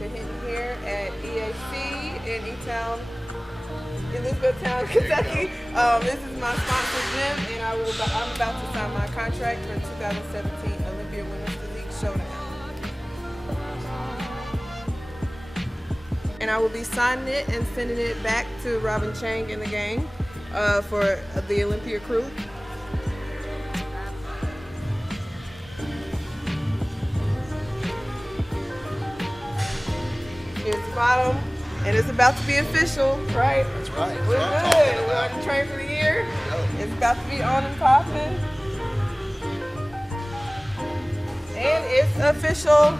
Hinton here at EAC in Etown, Elizabethtown, Kentucky. This is my sponsor, Jim, and I'm about to sign my contract for 2017 Olympia Women's Physique Showdown. And I will be signing it and sending it back to Robin Chang and the gang for the Olympia crew. Here's the bottom, and it's about to be official, right? That's right. We're good. We're on the train for the year. It's about to be on and popping. And it's official.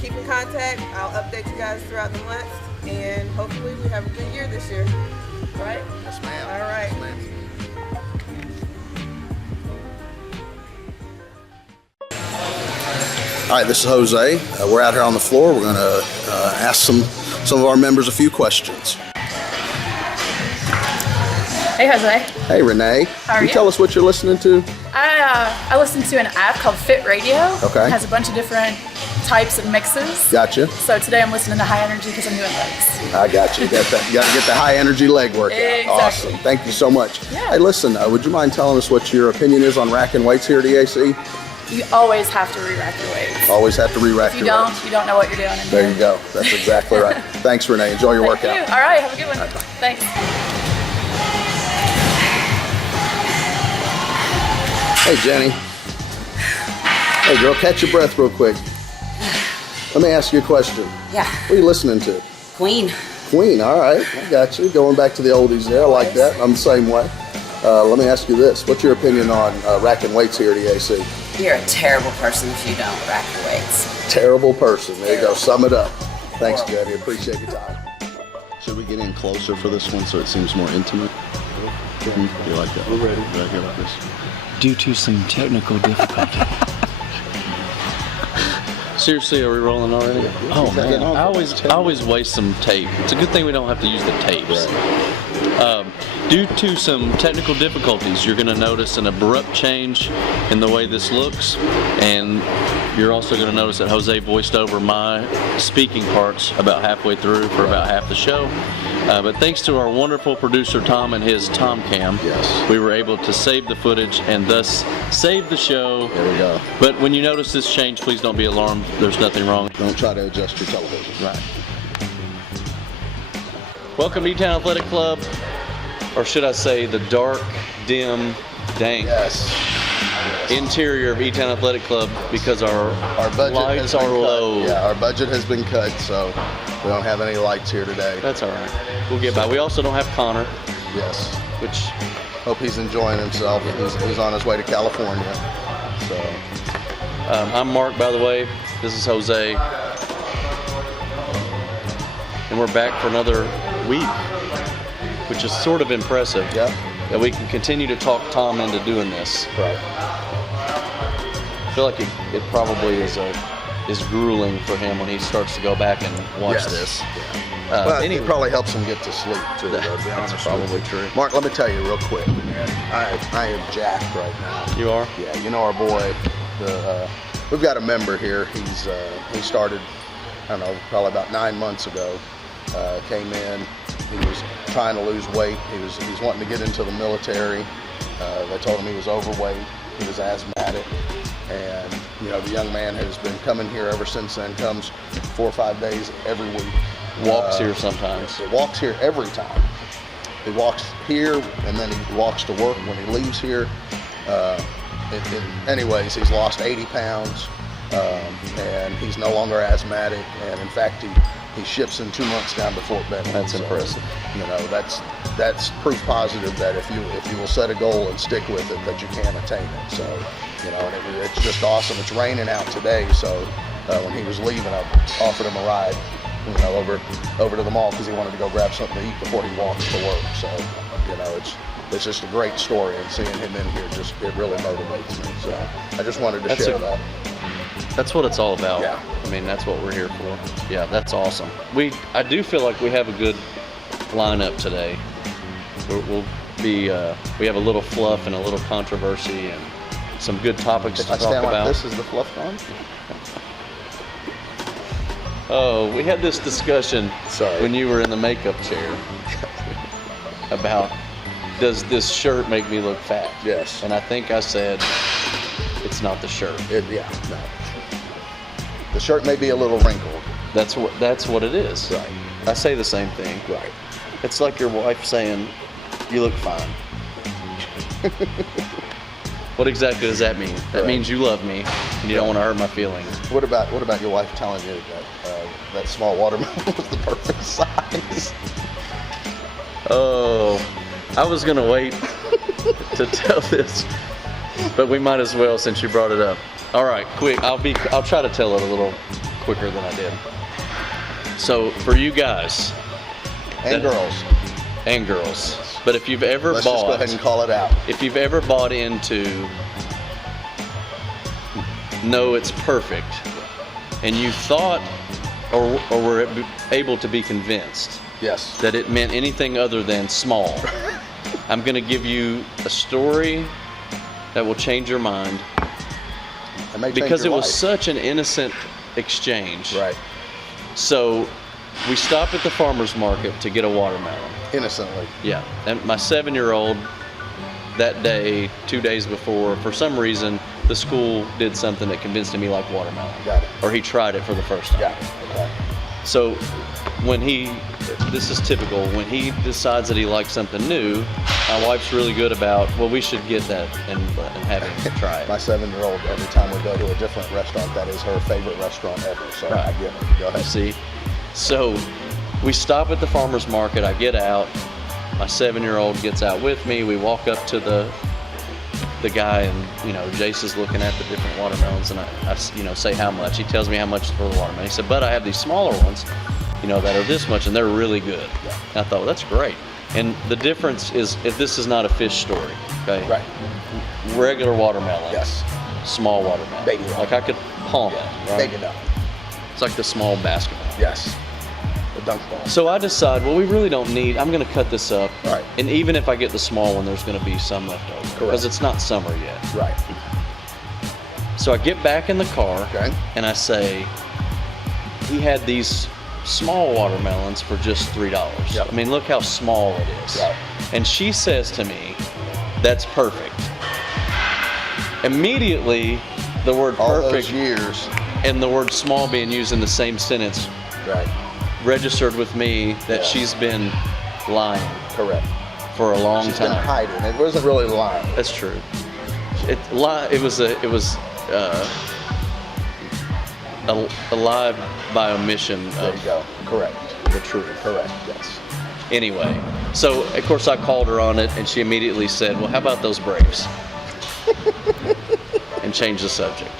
Keep in contact. I'll update you guys throughout the month, and hopefully we have a good year this year. Right? Yes, ma'am. All right. Yes, ma'am. All right, this is Jose. We're out here on the floor. We're going to ask some of our members a few questions. Hey, Jose. Hey, Renee. How are Can you? Tell us what you're listening to? I listen to an app called Fit Radio. Okay. It has a bunch of different types of mixes. Gotcha. So today I'm listening to high energy because I'm doing legs. I got you. You got to get the high energy leg workout. Exactly. Awesome. Thank you so much. Yeah. Hey, listen, would you mind telling us what your opinion is on racking weights here at EAC? You always have to re-rack your weights. Always have to re-rack If you your don't, weights. you don't know what you're doing. In There here. you go. That's exactly right. Thanks, Renee. Enjoy your Thank workout. you. All right, have a good one. All right, bye. Thanks. Hey, Jenny. Hey, girl, catch your breath real quick. Let me ask you a question. Yeah, What are you listening to? Queen. Queen, all right. I got you. Going back to the oldies there. I like that. I'm the same way. Let me ask you this. What's your opinion on racking weights here at EAC? You're a terrible person if you don't rack your weights. Terrible person. There you go. Sum it up. Thanks, Jenny. Appreciate your time. Should we get in closer for this one so it seems more intimate? You like that? We're ready. Right here like this. Due to some technical difficulty. Seriously, are we rolling already? Oh man, I always waste some tape. It's a good thing we don't have to use the tapes. Due to some technical difficulties, you're going to notice an abrupt change in the way this looks, and you're also going to notice that Jose voiced over my speaking parts about halfway through for about half the show. But thanks to our wonderful producer Tom and his Tomcam, Yes. we were able to save the footage and thus save the show. There we go. But when you notice this change, please don't be alarmed. There's nothing wrong. Don't try to adjust your television. Right. Welcome to Etown Athletic Club, or should I say the dark, dim, dank Yes. interior of Etown Athletic Club, because our budget lights has been are cut. low. Yeah, our budget has been cut, so we don't have any lights here today. That's all right. We'll get by. We also don't have Connor, Yes. which Hope he's enjoying himself. He's on his way to California. So I'm Mark, by the way. This is Jose. And we're back for another week, which is sort of impressive. yeah. That we can continue to talk Tom into doing this. Right. I feel like it probably is grueling for him when he starts to go back and watch Yes. this. Well, Anyway, it probably helps him get to sleep too. Though, to be honest that's with you. probably true. Mark, let me tell you real quick. I am jacked right now. You are? Yeah, you know our boy. We've got a member here. He started, I don't know, probably about 9 months ago. Came in. He was trying to lose weight. He's wanting to get into the military. They told him he was overweight. He was asthmatic, and the young man has been coming here ever since then. Comes 4 or 5 days every week. Walks here sometimes. He walks here every time. He walks here and then he walks to work when he leaves here. Anyways, he's lost 80 pounds and he's no longer asthmatic. And in fact, he ships in 2 months down to Fort Benning. That's impressive. That's proof positive that if you will set a goal and stick with it, that you can attain it. So, and it's just awesome. It's raining out today, so when he was leaving, I offered him a ride. Over to the mall because he wanted to go grab something to eat before he walks to work. So, it's just a great story, and seeing him in here it really motivates me. So, I just wanted to share that. That's what it's all about. Yeah. I mean, that's what we're here for. Yeah, that's awesome. I do feel like we have a good lineup today. We have a little fluff and a little controversy and some good topics If to I talk stand about. like this, is the fluff gone? Oh, we had this discussion when you were in the makeup chair about, does this shirt make me look fat? Yes. And I think I said, it's not the shirt. Yeah, no. The shirt may be a little wrinkled. That's what it is. Right. I say the same thing. Right. It's like your wife saying, you look fine. What exactly does that mean? That means you love me and you don't want to hurt my feelings. What about your wife telling you that that small watermelon was the perfect size? Oh, I was gonna wait to tell this, but we might as well since you brought it up. All right, quick. I'll try to tell it a little quicker than I did. So for you guys And girls. and girls, but if you've ever Let's just go ahead and call it out. if you've ever bought into no, it's perfect, and you thought or were able to be convinced Yes. that it meant anything other than small, I'm going to give you a story that will change your mind It may change because it your was life. such an innocent exchange. Right. So we stopped at the farmer's market to get a watermelon. Innocently. Yeah, and my 7-year-old that day, 2 days before, for some reason, the school did something that convinced him he liked watermelon. Got it. Or he tried it for the first time. Got it. Okay. So when this is typical, when he decides that he likes something new, my wife's really good about, well, we should get that and have him try it. My 7-year-old, every time we go to a different restaurant, that is her favorite restaurant ever. So Right. I get it. Go ahead. You see? So we stop at the farmer's market, I get out, my 7-year-old gets out with me, we walk up to the guy and, Jace is looking at the different watermelons and I say how much. He tells me how much for the watermelon. He said, but I have these smaller ones, that are this much and they're really good. Yeah. And I thought, well, that's great. And the difference is, if this is not a fish story, okay? Right. Regular watermelon. Yes. Small watermelon. Baby rock. Like I could palm it, right? Take it up. It's like the small basketball. Yes. The dunk ball. So I decide, well, we really don't need, I'm going to cut this up. Right. And even if I get the small one, there's going to be some left over. Correct. Because it's not summer yet. Right. So I get back in the car Okay. and I say, he had these small watermelons for just $3. Yep. I mean, look how small it is. Right. And she says to me, that's perfect. Immediately, the word All perfect those years. and the word small being used in the same sentence Right. registered with me that Yes. she's been lying Correct. for a long She's time. been hiding. It wasn't really lying. That's true. It was a lie by omission There of you go. Correct. the truth. Correct. Yes. Anyway, so of course I called her on it, and she immediately said, "Well, how about those Braves?" and changed the subject.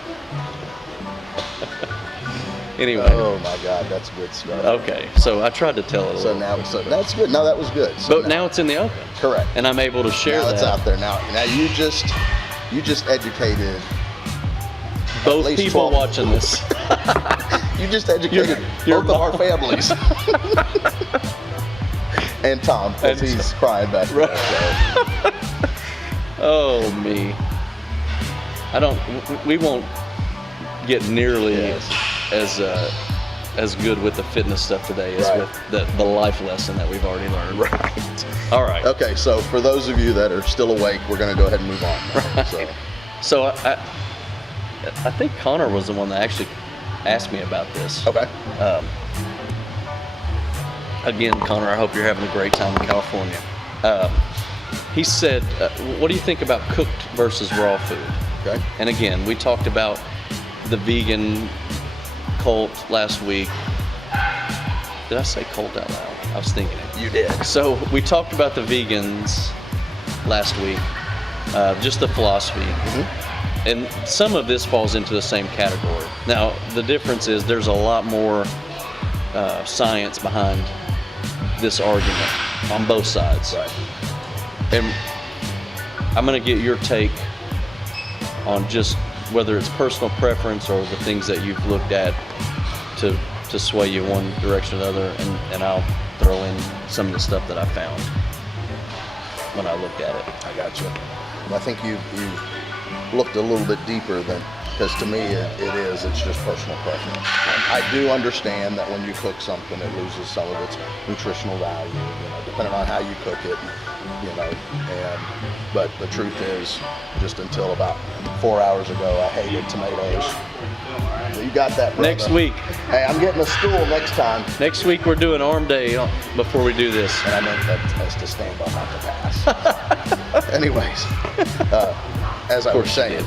Anyway. Oh my God, that's good stuff. Okay, so I tried to tell it a So little. now, that's good. No, that was good. So But now it's in the open, correct. and I'm able to share Now that. it's out there. Now you just educated Both least people 12. watching this. You just educated Your both of our mom. families. And Tom, because And he's crying back there. Right. Oh me. We won't get nearly Yes. as good with the fitness stuff today as Right. with the life lesson that we've already learned. Right. All right. Okay, so for those of you that are still awake, we're going to go ahead and move on. Now. So, So I think Connor was the one that actually asked me about this. okay. Again, Connor, I hope you're having a great time in California. He said, what do you think about cooked versus raw food? Okay. And again, we talked about the vegan cult last week. Did I say cult out loud? I was thinking it. You did. So we talked about the vegans last week, just the philosophy. Mm-hmm. And some of this falls into the same category. Now, the difference is there's a lot more science behind this argument on both sides. Right. And I'm going to get your take on just whether it's personal preference or the things that you've looked at to sway you one direction or the other, and I'll throw in some of the stuff that I found when I looked at it. I got you. I think you looked a little bit deeper than Because to me, it's just personal preference. And I do understand that when you cook something, it loses some of its nutritional value, depending on how you cook it, but the truth is, just until about 4 hours ago, I hated tomatoes. You got that, brother. Next week. Hey, I'm getting a stool next time. Next week we're doing arm day before we do this. And I meant that as to stand up, not to pass. Anyways, as I was saying,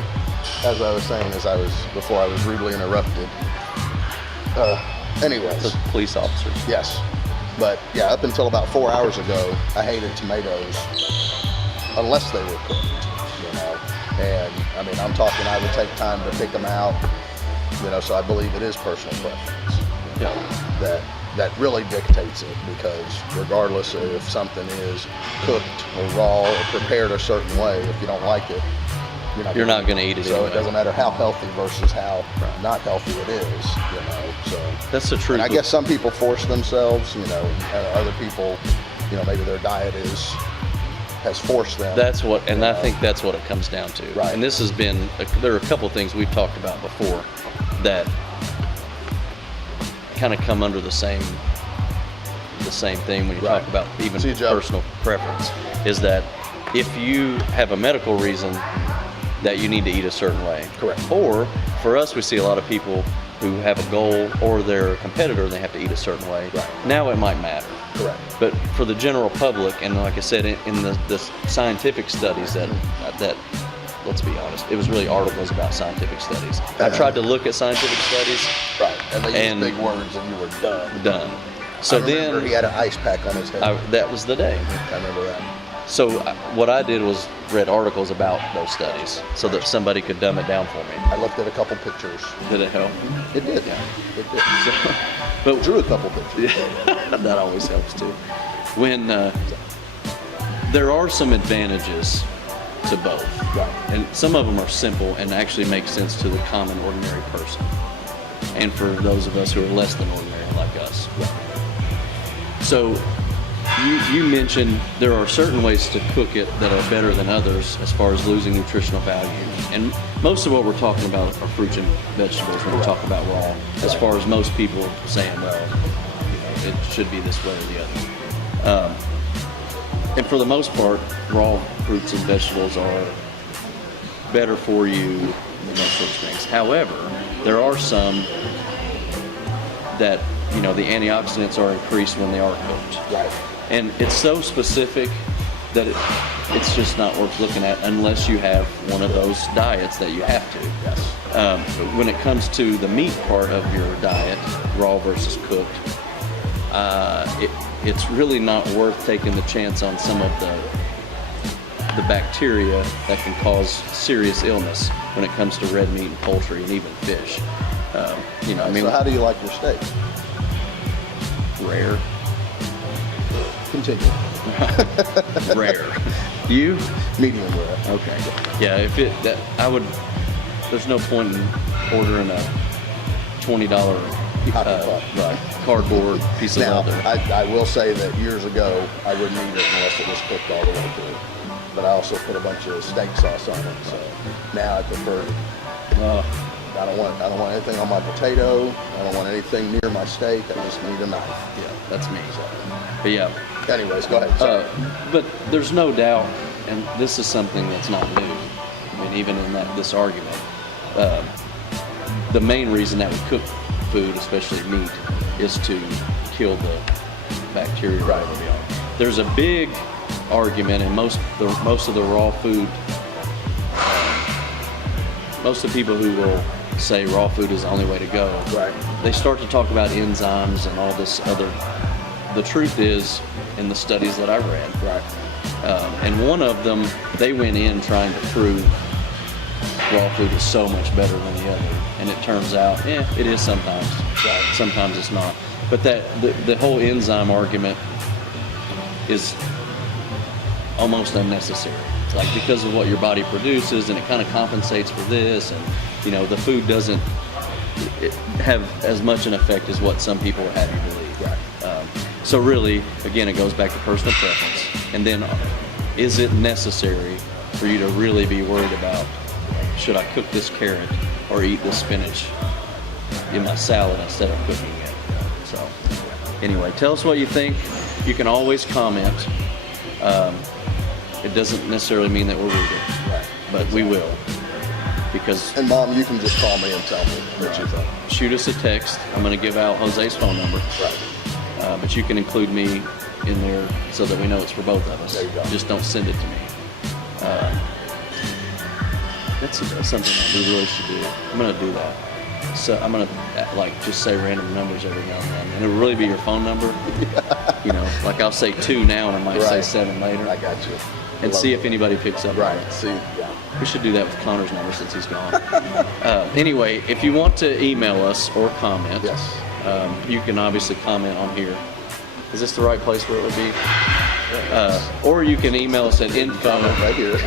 before I was rudely interrupted. Anyways. The police officers. Yes. But yeah, up until about 4 hours ago, I hated tomatoes unless they were cooked, And I mean, I'm talking, I would take time to pick them out, so I believe it is personal preference, that really dictates it, because regardless of if something is cooked or raw or prepared a certain way, if you don't like it, you're not going to eat it So anyway. It doesn't matter how healthy versus how not healthy it is, So that's the truth. And I guess some people force themselves, and other people, maybe their diet has forced them. That's what, and I think that's what it comes down to. Right. And this has been, there are a couple things we've talked about before that kind of come under the same thing when you talk about even personal preference, is that if you have a medical reason that you need to eat a certain way. Correct. Or for us, we see a lot of people who have a goal or they're a competitor and they have to eat a certain way. Right. Now it might matter. Correct. But for the general public, and like I said, in the scientific studies that let's be honest, it was really articles about scientific studies. I tried to look at scientific studies. Right. And they used big words and you were done. Done. So I remember he had an ice pack on his head. That was the day. I remember that. So what I did was read articles about those studies so that somebody could dumb it down for me. I looked at a couple pictures. Did it help? It did. Yeah. It did. So, but Drew a couple pictures. that always helps too. When there are some advantages to both, Right. and some of them are simple and actually make sense to the common ordinary person, and for those of us who are less than ordinary like us. Right. So you mentioned there are certain ways to cook it that are better than others as far as losing nutritional value. And most of what we're talking about are fruits and vegetables when we talk about raw, as far as most people saying, well, it should be this way or the other. And for the most part, raw fruits and vegetables are better for you than those sorts of things. However, there are some that, the antioxidants are increased when they are cooked. Right. And it's so specific that it's just not worth looking at unless you have one of those diets that you have to. Yes. But when it comes to the meat part of your diet, raw versus cooked, it's really not worth taking the chance on some of the bacteria that can cause serious illness when it comes to red meat and poultry and even fish. So how do you like your steak? Rare. Continue. Rare. You? Medium rare. Okay. Yeah, there's no point in ordering a $20 cardboard piece of Now, leather. I will say that years ago, I wouldn't eat it unless it was cooked all the way through. But I also put a bunch of steak sauce on it, so now I prefer it. I don't want anything on my potato. I don't want anything near my steak. I just need a knife. Yeah, that's me. But yeah. Anyways, go ahead. Sorry. But there's no doubt, and this is something that's not new. I mean, even in this argument, the main reason that we cook food, especially meat, is to kill the bacteria. Right. There's a big argument, and most of the raw food, most of the people who will say raw food is the only way to go, Right. they start to talk about enzymes and all this other. The truth is, in the studies that I read, and one of them, they went in trying to prove raw food is so much better than the other, and it turns out, it is sometimes. Sometimes it's not. But the whole enzyme argument is almost unnecessary. Like, because of what your body produces, and it kind of compensates for this, and the food doesn't have as much an effect as what some people would have you believe. Right. So really, again, it goes back to personal preference. And then, is it necessary for you to really be worried about, should I cook this carrot or eat this spinach in my salad instead of cooking it. So anyway, tell us what you think. You can always comment. It doesn't necessarily mean that we'll read it, Right. but we will. Because And Mom, you can just call me and tell me what you think. shoot us a text. I'm going to give out Jose's phone number. Right. But you can include me in there so that we know it's for both of us. There you go. Just don't send it to me. That's something that we really should do. I'm going to do that. So I'm going to like just say random numbers every now and then. And it'll really be your phone number. You know, like I'll say 2 now and I might say Right. 7 later. I got you. And see if anybody picks up. on Right. it. See, yeah. We should do that with Connor's number since he's gone. Anyway, if you want to email us or comment, Yes. you can obviously comment on here. Is this the right place where it would be? Or you can email us at info. Right here.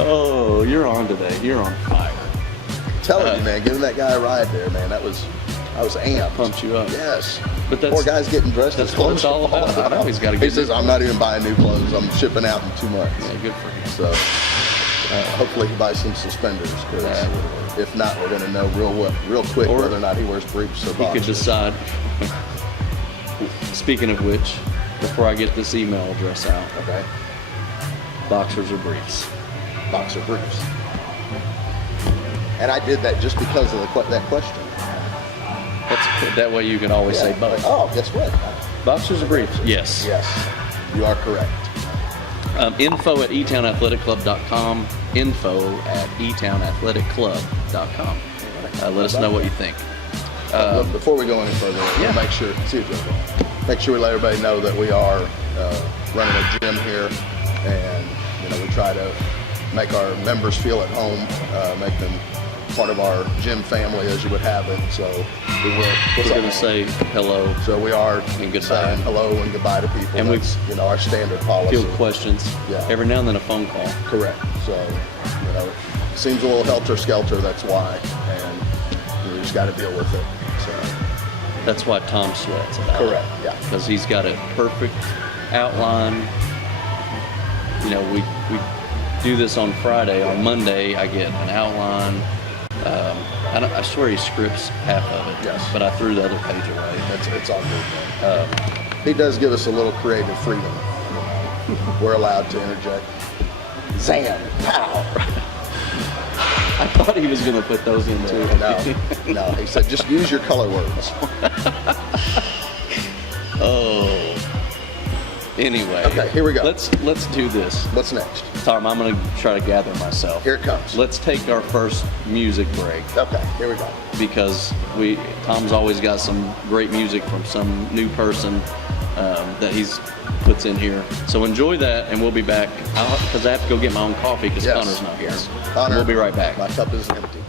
Oh, you're on today. You're on fire. Telling you, man, giving that guy a ride there, man. I was amped. Pumped you up. Yes. But that's- poor guy's getting dressed. that's as what it's clothes all about. fall. I know, he's gotta He get says, new I'm not even buying new clothes. I'm shipping out in 2 months. Yeah, good for you. So hopefully he buys some suspenders. Because if not, we're going to know real quick Or whether or not he wears briefs or He could boxers. decide. Speaking of which, before I get this email address out, Okay. boxers or briefs? Boxer briefs. And I did that just because of that question. That way you can always say both. Oh, guess what? Boxers or briefs? Yes. Yes, you are correct. Info at etownathleticlub.com. Info at etownathleticlub.com. Let us know what you think. Look, before we go any further, yeah. make sure we let everybody know that we are running a gym here, and we try to make our members feel at home, make them part of our gym family as you would have it. So we will. We're going to say hello. So we are And goodbye. saying hello and goodbye to people. And that's our standard policy. Field questions. Yeah. Every now and then a phone call. Correct. So it seems a little helter-skelter. That's why, and you just got to deal with it. So That's why Tom sweats about correct. it. Yeah. Because he's got a perfect outline. We do this on Friday. On Monday, I get an outline. I swear he scripts half of it. Yes. But I threw the other page away. It's all good. He does give us a little creative freedom. We're allowed to interject. Zam! Pow! I thought he was going to put those in too. No. He said just use your color words. Oh. Anyway. Okay, here we go. Let's do this. What's next? Tom, I'm going to try to gather myself. Here it comes. Let's take our first music break Okay, here we go. because Tom's always got some great music from some new person that he's puts in here. So enjoy that, and we'll be back. Because I have to go get my own coffee because Yes. Connor's not here. Yes. And Connor, we'll be right back. My cup is empty.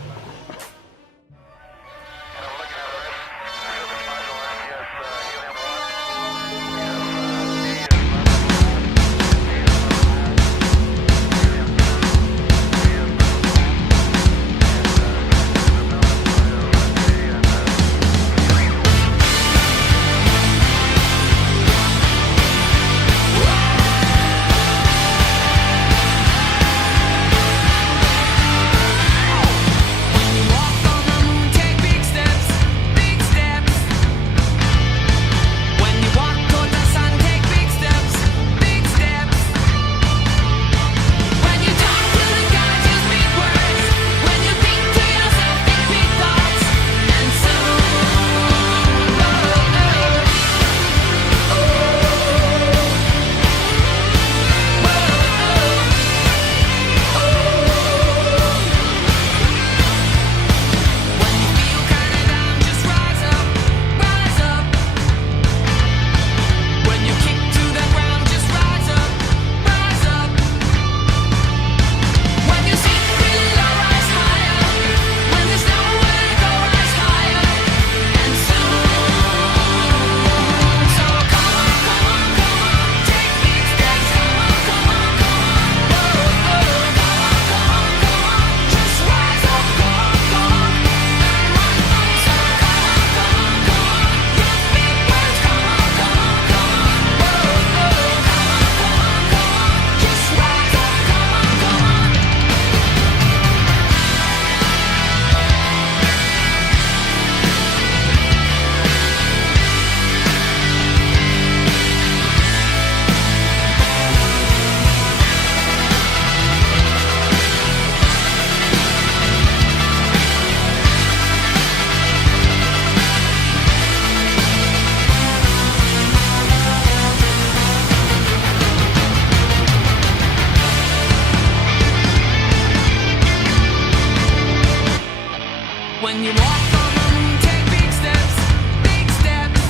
When you walk on them, take big steps, big steps.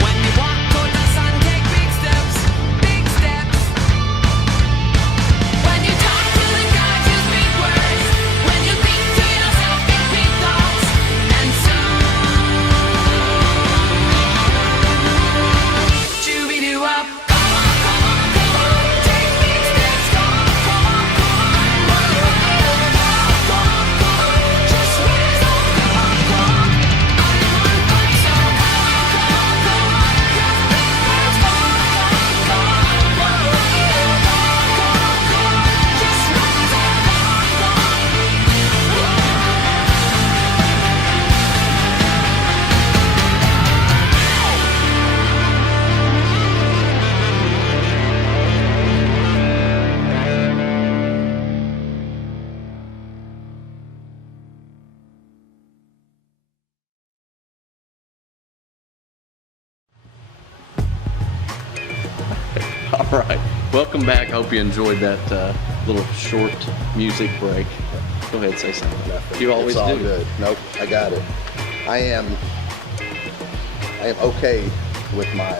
When you walk toward the sun, take big steps, big steps. When you talk to the gods, use big words. When you think to yourself, think big thoughts. And soon, shoo-be-doo up. Come on, come on, come on. Take big steps. Come on, come on, come on. Come on, come on. Just rise up. Come on, come on. So come on, come on, come on. Just big words. Come on, come on, come on. Just rise up. Come on, All right, welcome back. Hope you enjoyed that little short music break. Go ahead, say something. You always It's all do. good. Nope, I got it. I am okay with my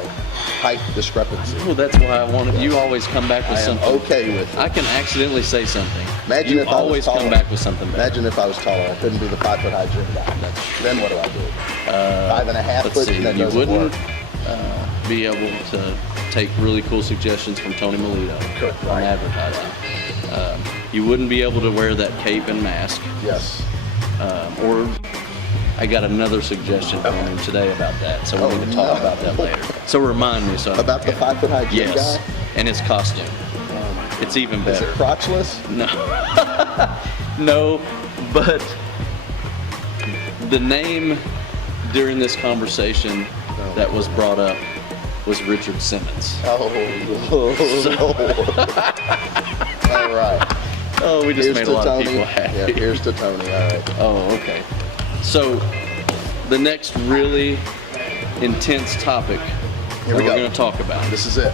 height discrepancy. Well, that's why I wanted. You always come back with I am something. okay with it. I can accidentally say something. Imagine you if I was always come taller. back with something better. Imagine if I was taller, I couldn't do the 5 foot high gym guy. Then what do I do? 5.5 Let's foot, see. that You doesn't wouldn't work. be able to take really cool suggestions from Tony Melito Correct. on advertising. You wouldn't be able to wear that cape and mask. Yes. Or I got another suggestion from him today about that, so we need to talk about that later. So remind me. So I don't About the forget. 5 foot high gym Yes, guy? and his costume. It's even Is better. it crotchless? No, no, but the name during this conversation that was brought up was Richard Simmons. Oh, all right. Oh, we just Here's made a to lot Tony. of people happy. Yeah, here's to Tony. All right. Oh, okay. So the next really intense topic Here that we we're go. going to talk about: This is it.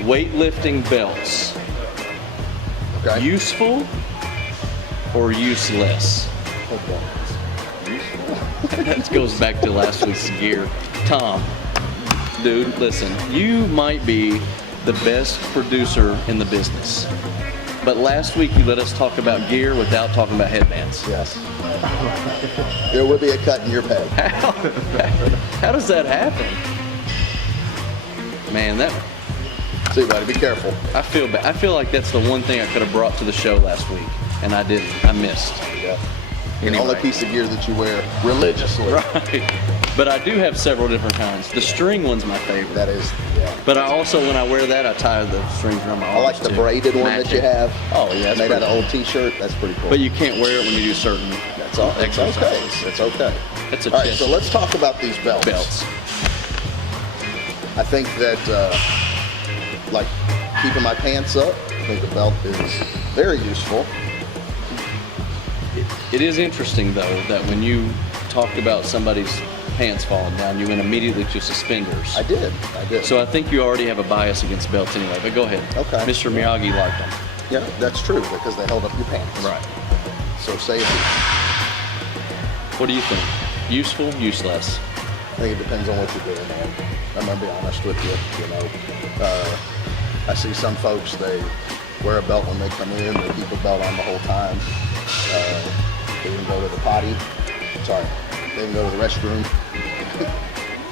weightlifting belts. Okay. Useful or useless? Okay. That goes back to last week's gear. Tom, dude, listen, you might be the best producer in the business. But last week you let us talk about gear without talking about headbands. Yes. There will be a cut in your pay. How does that happen? Man, that See, buddy, be careful. I feel bad. I feel like that's the one thing I could have brought to the show last week, and I didn't. I missed. Yeah. The Anyway. only piece of gear that you wear religiously. Right. But I do have several different kinds. The string one's my favorite. That is, yeah. But I also, when I wear that, I tie the strings around my arms I like the too. braided one that you Matching. have. Oh yeah, that's Made out pretty of cool. old T-shirt. That's pretty cool. But you can't wear it when you do certain That's all. It's okay. exercises. It's okay. It's a All right, chest so let's talk about these belts. belts. I think that, like, keeping my pants up, I think the belt is very useful. It is interesting though that when you talked about somebody's pants falling down, you went immediately to suspenders. I did. So I think you already have a bias against belts anyway. But go ahead. Okay. Mr. Miyagi liked them. Yeah, that's true because they held up your pants. Right. So safety. What do you think? Useful, useless? I think it depends on what you're doing, man. I'm gonna be honest with you. You know, I see some folks, they wear a belt when they come in. They keep a belt on the whole time. They even go to the potty. Sorry, they even go to the restroom.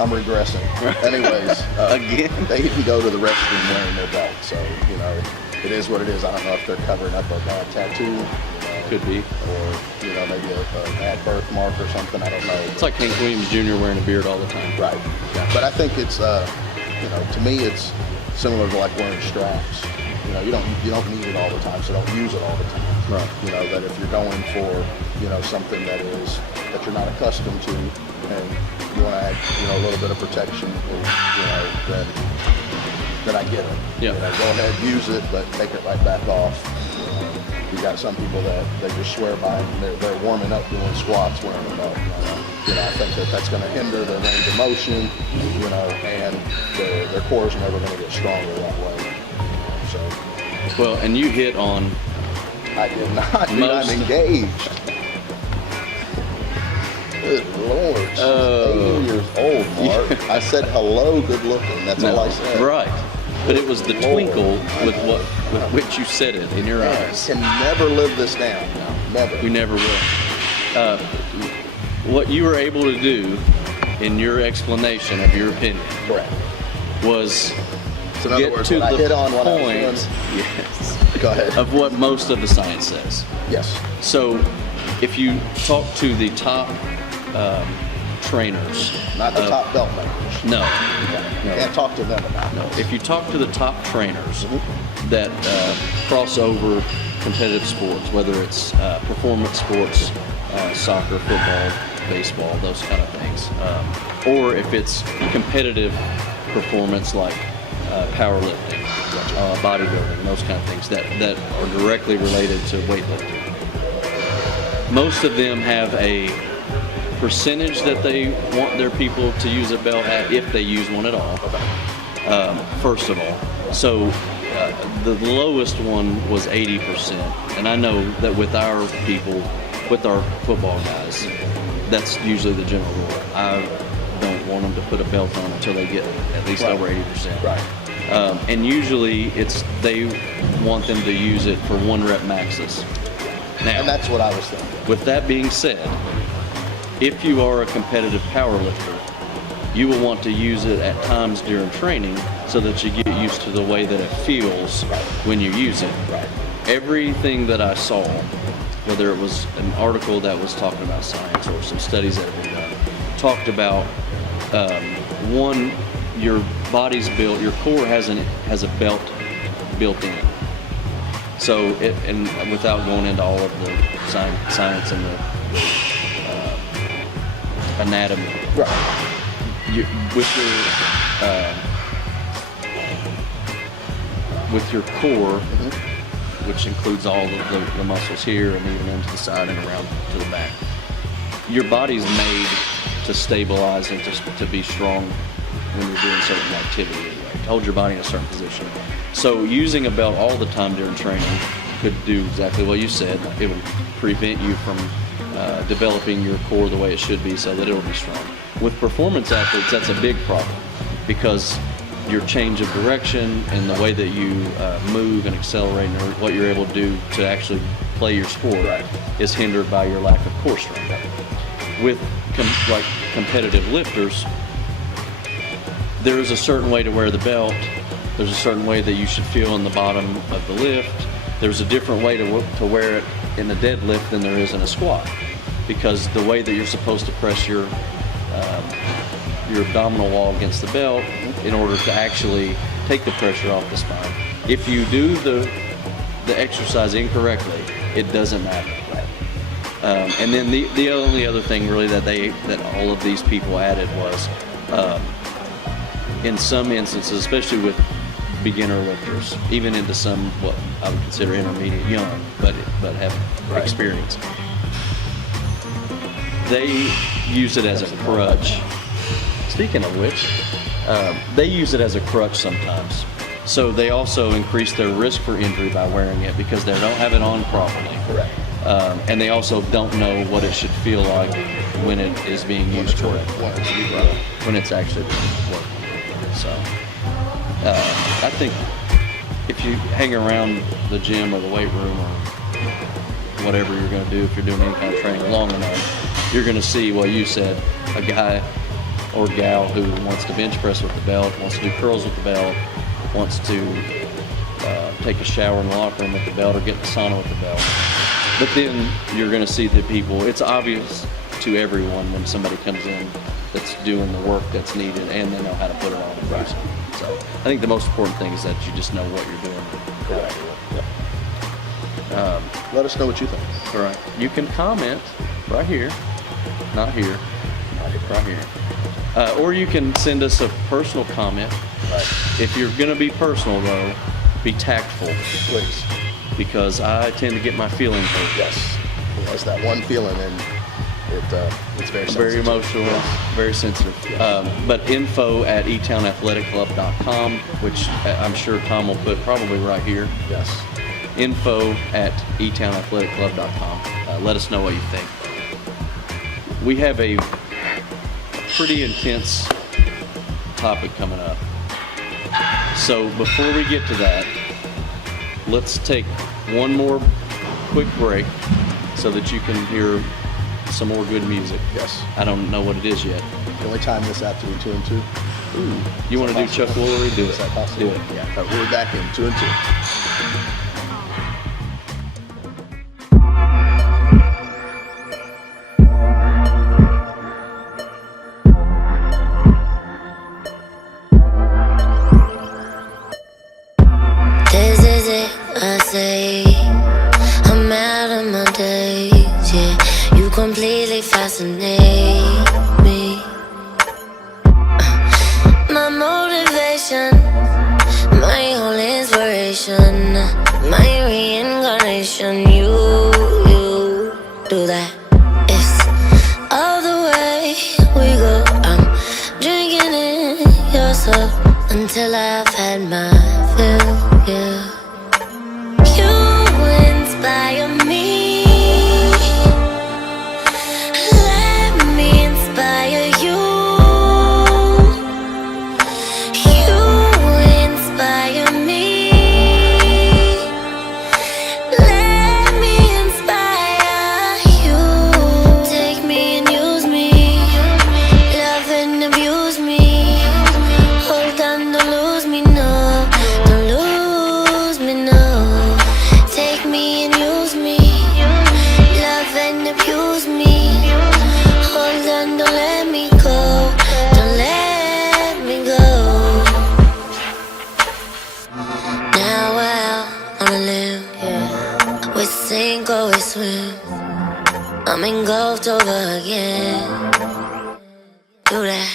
I'm regressing. Anyways, Again? they even go to the restroom wearing their belt. So you know, it is what it is. I don't know if they're covering up a bad tattoo. You know, Could be. or you know, maybe a bad birthmark or something. I don't know. It's like Hank Williams Jr. wearing a beard all the time. Right. But I think it's, you know, to me it's similar to like wearing straps. You know, you don't need it all the time, so don't use it all the time. Right. You know, that if you're going for, you know, something that you're not accustomed to, and you want to add, you know, a little bit of protection, you know, then I get it. Yeah. You know, go ahead, use it, but take it right back off. You got some people that they just swear by it, and they're warming up doing squats wearing a belt. You know, I think that's going to hinder their range of motion, you know, and their core is never going to get stronger that way. So, Well, and you hit on I did not. Dude, Most- I'm engaged. Good Lord. She's 80 years old, Mark. I said hello, good looking. That's all I said. Right. But it was the Lord. twinkle with which you said it in your Man, eyes. can never live this down. Never. You never will. What you were able to do in your explanation of your opinion Correct. was So in other get words, to what I the hit on what I was point doing. yes, Go ahead. of what most of the science says. Yes. So if you talk to the top trainers, Not the top belt members. no, You can't talk to them about no. this. If you talk to the top trainers that cross over competitive sports, whether it's performance sports, soccer, football, baseball, those kind of things, or if it's competitive performance like powerlifting, bodybuilding, those kind of things that are directly related to weightlifting. Most of them have a percentage that they want their people to use a belt at, if they use one at all, first of all. So the lowest one was 80%. And I know that with our people, with our football guys, that's usually the general rule. I don't want them to put a belt on until they get at least over 80%. Right. And usually they want them to use it for 1 rep maxes. Now, And that's what I was thinking. with that being said, if you are a competitive power lifter, you will want to use it at times during training so that you get used to the way that it feels when you use it. Right. Everything that I saw, whether it was an article that was talking about science or some studies that have been done, talked about one, your body's built, your core has a belt built in it. So, and without going into all of the science and the anatomy, Right. with your core, which includes all of the muscles here and even into the side and around to the back, your body's made to stabilize and to be strong when you're doing certain activity anyway, to hold your body in a certain position. So using a belt all the time during training could do exactly what you said. It would prevent you from developing your core the way it should be so that it'll be strong. With performance athletes, that's a big problem because your change of direction and the way that you move and accelerate and what you're able to do to actually play your sport is hindered by your lack of core strength. With like competitive lifters, there is a certain way to wear the belt. There's a certain way that you should feel in the bottom of the lift. There's a different way to wear it in a deadlift than there is in a squat, because the way that you're supposed to press your abdominal wall against the belt in order to actually take the pressure off the spine. If you do the exercise incorrectly, it doesn't matter. And then the only other thing really that all of these people added was, in some instances, especially with beginner lifters, even into some what I would consider intermediate young, but have experience, they use it as a crutch. Speaking of which, they use it as a crutch sometimes. So they also increase their risk for injury by wearing it because they don't have it on properly. Correct. And they also don't know what it should feel like when it is being used correctly, when it's actually working. So I think if you hang around the gym or the weight room or whatever you're going to do, if you're doing any kind of training long enough, you're going to see what you said, a guy or gal who wants to bench press with the belt, wants to do curls with the belt, wants to take a shower in the locker room with the belt or get in the sauna with the belt. But then you're going to see the people, it's obvious to everyone when somebody comes in that's doing the work that's needed and they know how to put it on and use it. So I think the most important thing is that you just know what you're doing. Correct. Let us know what you think. Right. You can comment right here, not here, right here. Or you can send us a personal comment. Right. If you're going to be personal, though, be tactful, Please. because I tend to get my feelings hurt. Yes. That's that one feeling, and it's very sensitive. Very emotional, very sensitive. But info@etownAthleticClub.com, which I'm sure Tom will put probably right here. Yes. info@etownathletic.club.com. Let us know what you think. We have a pretty intense topic coming up. So before we get to that, let's take one more quick break so that you can hear some more good music. Yes. I don't know what it is yet. Can we time this out to 2 and 2? You want to do Chuck Woolery? Do Is it. that possible? Do it. Yeah. We're back in 2 and 2. This is it, I say. I'm out of my days, yeah. You completely fascinate me. My motivation, my whole inspiration, my reincarnation. You do that. It's all the way we go. I'm drinking in your soul until I've had my fill, yeah. You inspire me. Let me inspire you. You inspire me. Let me inspire you. Take me and use me. Love and abuse me. Hold on, don't lose me, no. Don't lose me, no. Take me and use me. Love and abuse me. Hold on, don't let me go. Don't let me go. Now we're out on a limb, yeah. We sink or we swim. I'm engulfed over again. Do that.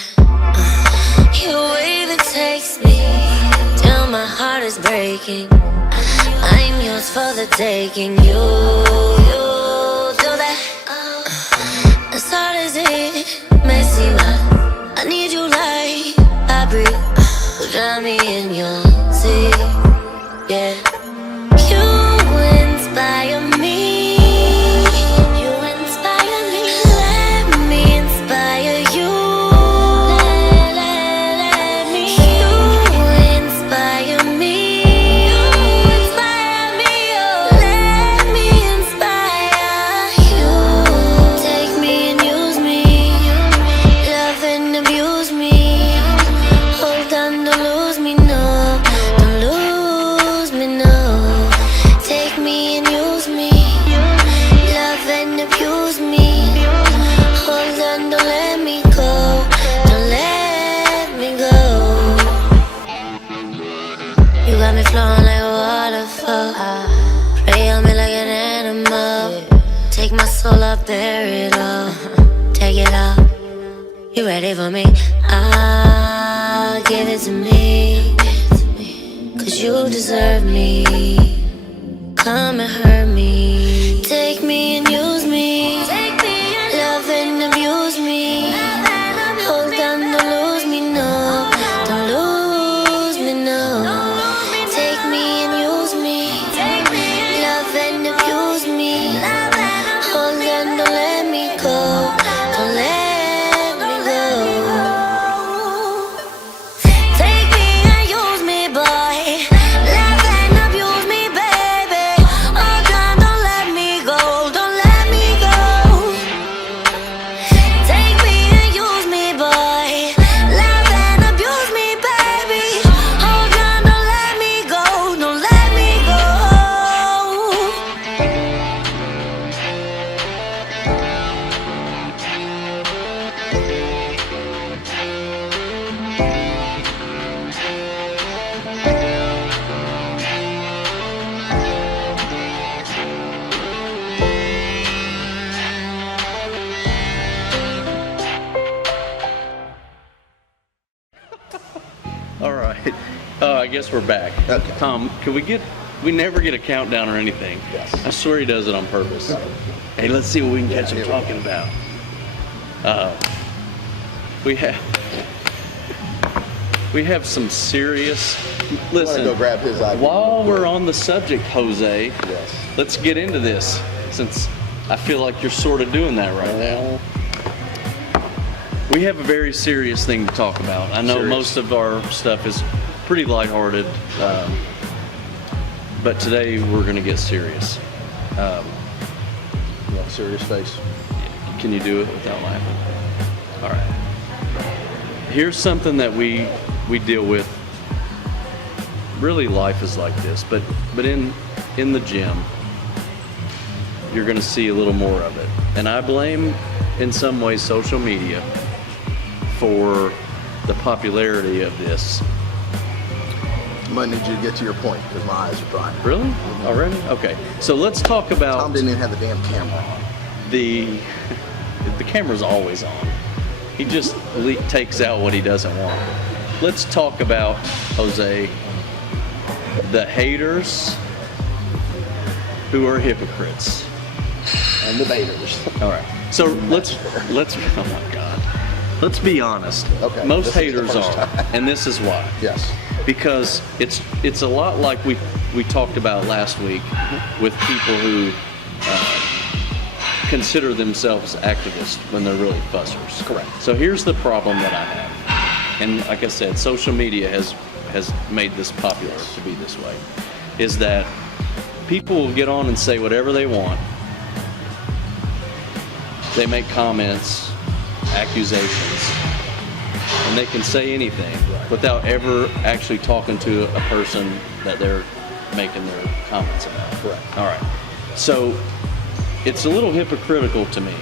Your wave, it takes me till my heart is breaking. I'm yours for the taking. You do that. As hard as it may seem, I need you like I breathe. Drown me in your sea, yeah. You inspire me. You inspire me. Let me inspire you. Let me. You inspire me. You inspire me. Oh. Let me inspire you. Take me and use me. Love and abuse me. Hold on, don't lose me, no. Don't lose me, no. Take me and use me. Love and abuse me. Hold on, don't let me go. Don't let me go. You got me flowing like a waterfall. Prey on me like an animal. Take my soul up, bear it all. Take it out. You ready for me? Ah, give it to me. 'Cause you deserve me. Come and hurt me. Take me and use me. Love and abuse me. Hold on, don't lose me, no. Don't lose me, no. Take me and use me. Love and abuse me. Hold on, don't let me go. Don't let me go. Take me and use me, boy. Love and abuse me, baby. Hold on, don't let me go. Don't let me go. Take me and use me, boy. Love and abuse me, baby. Hold on, don't let me go. Don't let me go. All right. I guess we're back. Okay. Tom, can we never get a countdown or anything? Yes. I swear he does it on purpose. Hey, let's see what we can catch him here we talking about. We have some serious Listen, go grab his ID. while we're on the subject, Jose, Yes. let's get into this, since I feel like you're sort of doing that right now. We have a very serious thing to talk about. I know Serious. most of our stuff is pretty lighthearted, but today we're going to get serious. You have a serious face. Can you do it without laughing? All right. Here's something that we deal with. Really, life is like this, but in the gym, you're going to see a little more of it. And I blame, in some ways, social media for the popularity of this. I might need you to get to your point because my eyes are dry. Really? Already? Okay. So let's talk about Tom didn't even have the damn camera on. the camera's always on. He just takes out what he doesn't want. Let's talk about, Jose, the haters who are hypocrites. And the baiters. All right. So let's oh my God. Let's be honest. Okay, Most this is the haters first are, time. and this is why. Yes. Because it's a lot like we talked about last week with people who consider themselves activists when they're really fussers. Correct. So here's the problem that I have, and like I said, social media has made this popular to be this way, is that people will get on and say whatever they want. They make comments, accusations, and they can say anything without ever actually talking to a person that they're making their comments about. Correct. All right. So it's a little hypocritical to me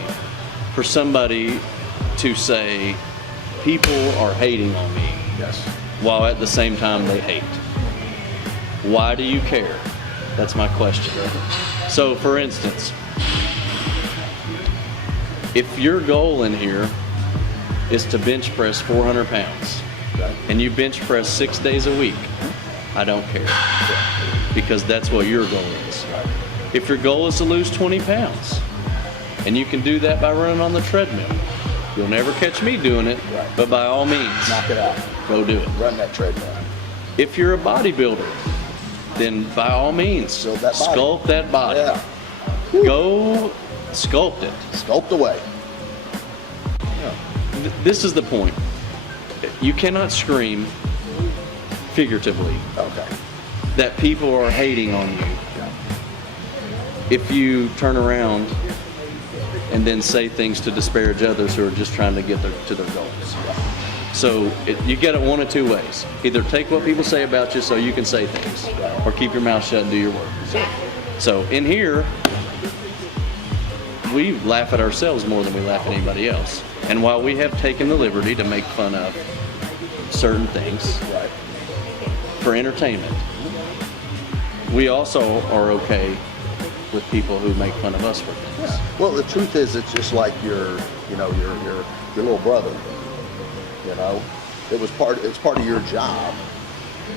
for somebody to say people are hating on me Yes. while at the same time they hate. Why do you care? That's my question. So for instance, if your goal in here is to bench press 400 pounds and you bench press 6 days a week, I don't care, because that's what your goal is. If your goal is to lose 20 pounds and you can do that by running on the treadmill, you'll never catch me doing it, but by all means, Knock it out. go do it. Run that treadmill. If you're a bodybuilder, then by all means, Build that body. sculpt that body. Yeah. Go sculpt it. Sculpt away. This is the point. You cannot scream figuratively Okay. that people are hating on you if you turn around and then say things to disparage others who are just trying to get to their goals. So you get it one of two ways. Either take what people say about you so you can say things, or keep your mouth shut and do your work. So in here, we laugh at ourselves more than we laugh at anybody else. And while we have taken the liberty to make fun of certain things for entertainment, we also are okay with people who make fun of us for things. Well, the truth is, it's just like your little brother. You know, it's part of your job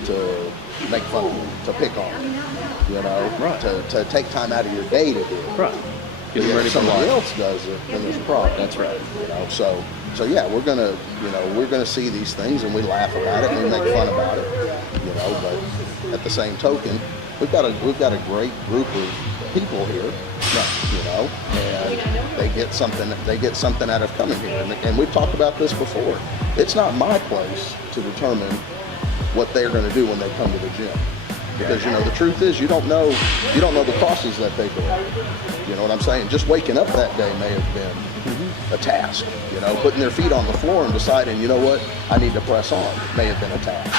to make fun of him, to pick on him. You know, Right. to take time out of your day to do it. Right. But Getting if ready for somebody life. else does it, then there's a problem. That's right. You know, so yeah, we're gonna see these things and we laugh about it and we make fun about it. You know, but at the same token, we've got a great group of people here. You know, and they get something out of coming here. And we've talked about this before. It's not my place to determine what they're going to do when they come to the gym. Because, you know, the truth is you don't know the crosses that they go. You know what I'm saying? Just waking up that day may have been a task. You know, putting their feet on the floor and deciding, you know what, I need to press on may have been a task.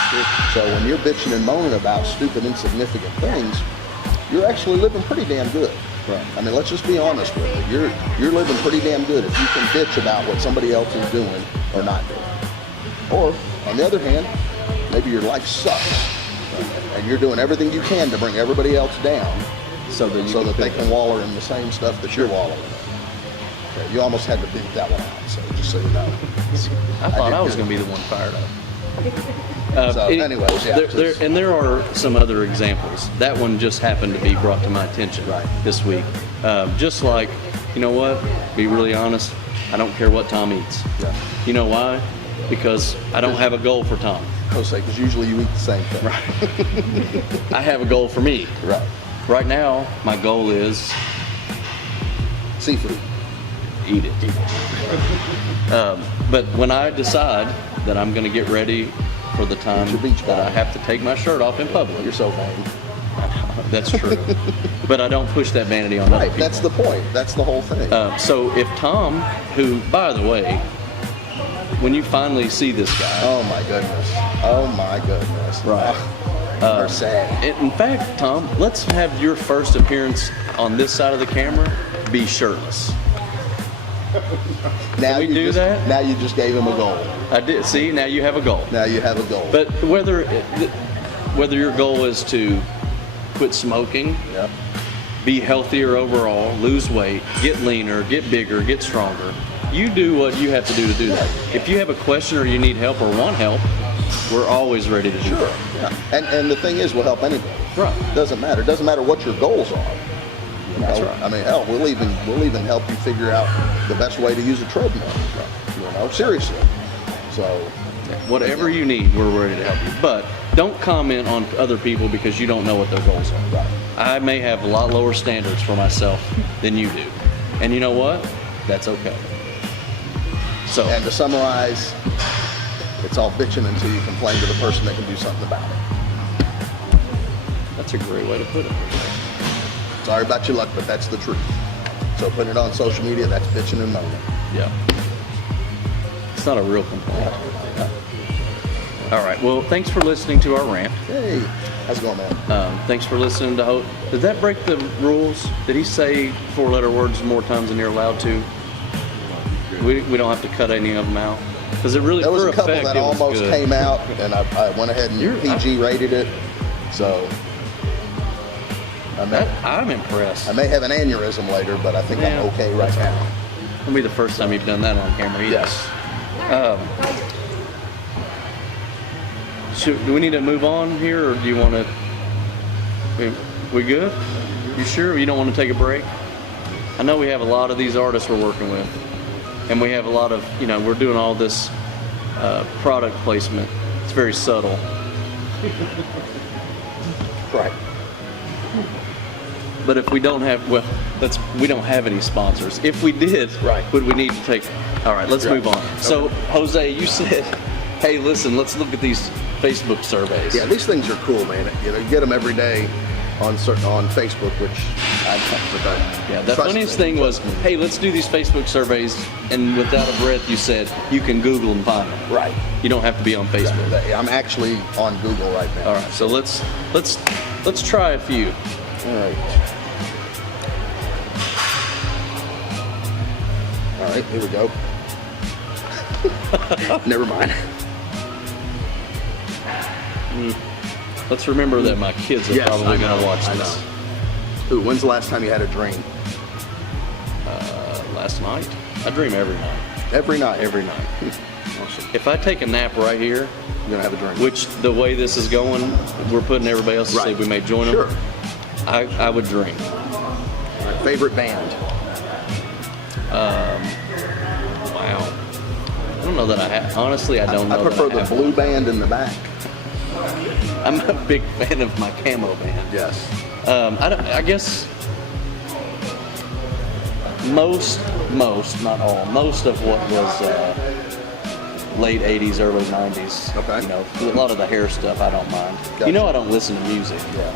So when you're bitching and moaning about stupid, insignificant things, you're actually living pretty damn good. Right. I mean, let's just be honest with it. You're living pretty damn good if you can bitch about what somebody else is doing or not doing. Or, on the other hand, maybe your life sucks. And you're doing everything you can to bring everybody else down So that they can wallow in the same stuff that you're wallowing in. Okay, you almost had to beat that one out, so just so you know. I thought did I was good. going to be the one fired up. So, anyways, yeah, there are some other examples. That one just happened to be brought to my attention this week. Just like, you know what? Be really honest. I don't care what Tom eats. Yeah. You know why? Because I don't have a goal for Tom. Jose, because usually you eat the same thing. Right. I have a goal for me. Right. Right now, my goal is Seafood. eat it. But when I decide that I'm going to get ready for the time your beach that ball. I have to take my shirt off in public, You're so vain. that's true. But I don't push that vanity on other Right, people. that's the point. That's the whole thing. So if Tom, who, by the way, when you finally see this guy, Oh my goodness. Oh my goodness. Right. You're sad. in fact, Tom, let's have your first appearance on this side of the camera be shirtless. Now we you do just, that? Now you just gave him a goal. I did. See, now you have a goal. Now you have a goal. But whether your goal is to quit smoking, Yep. be healthier overall, lose weight, get leaner, get bigger, get stronger, you do what you have to do that. If you have a question or you need help or want help, we're always ready to do Sure. that. Yeah. And the thing is, we'll help anybody. Right. Doesn't matter. Doesn't matter what your goals are. You know? That's right. I mean, hell, we'll even help you figure out the best way to use a treadmill. You know, seriously. So, Whatever you need, we're ready to help you. But don't comment on other people because you don't know what their goals are. right. I may have a lot lower standards for myself than you do. And you know what? That's okay. So, And to summarize, it's all bitching until you complain to the person that can do something about it. that's a great way to put it. Sorry about your luck, but that's the truth. So putting it on social media, that's bitching and moaning. Yeah. It's not a real complaint. All right. Well, thanks for listening to our rant. Hey, how's it going, man? Thanks for listening to Hope. Did that break the rules? Did he say 4-letter words more times than you're allowed to? We don't have to cut any of them out? Because it really, There was for a couple effect, that it was almost good. came out, and I went ahead and PG rated it. So I'm impressed. I may have an aneurysm later, but I think Yeah. I'm okay right now. It'll be the first time you've done that on camera either. Yes. Do we need to move on here, or do you want to? We good? You sure you don't want to take a break? I know we have a lot of these artists we're working with, and we have a lot of, we're doing all this product placement. It's very subtle. Right. But if we don't have, we don't have any sponsors. If we did, Right. would we need to take? All right, let's Right. move on. So, Jose, you said, hey, listen, let's look at these Facebook surveys. Yeah, these things are cool, man. You get them every day on Facebook, which I don't. Yeah, the Trust funniest me. thing was, hey, let's do these Facebook surveys, and without a breath, you said you can Google and find them. Right. You don't have to be on Facebook. I'm actually on Google right now. All right, so let's try a few. All right. All right, here we go. Never mind. Let's remember that my kids are probably going to watch I this. know. Ooh, when's the last time you had a dream? Last night, I dream every night. Every night. Every night. Awesome. If I take a nap right here, You're gonna have a dream. which the way this is going, we're putting everybody else to Right. sleep. We may join them. Sure. I would dream. All right, favorite band? Wow. I don't know that I have. Honestly, I don't know. I prefer that I the have blue band in the back. I'm a big fan of my camo band. Yes. I guess most, not all, most of what was late 80s, early 90s. Okay. A lot of the hair stuff I don't mind. Gotcha. I don't listen to music. Yeah.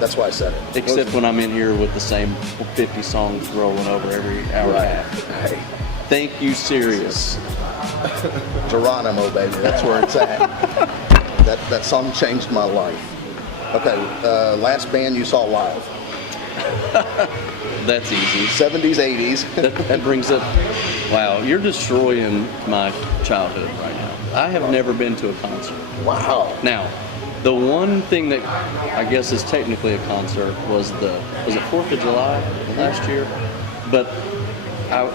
That's why I said it. Except when I'm in here with the same 50 songs rolling over every hour and a half. Hey, Thank you, Sirius. Geronimo, baby. That's where it's at. That song changed my life. Okay, last band you saw live? That's easy. 70s, 80s. That brings up, wow, you're destroying my childhood right now. I have never been to a concert. Wow. Now, the one thing that I guess is technically a concert was it 4th of July last year? But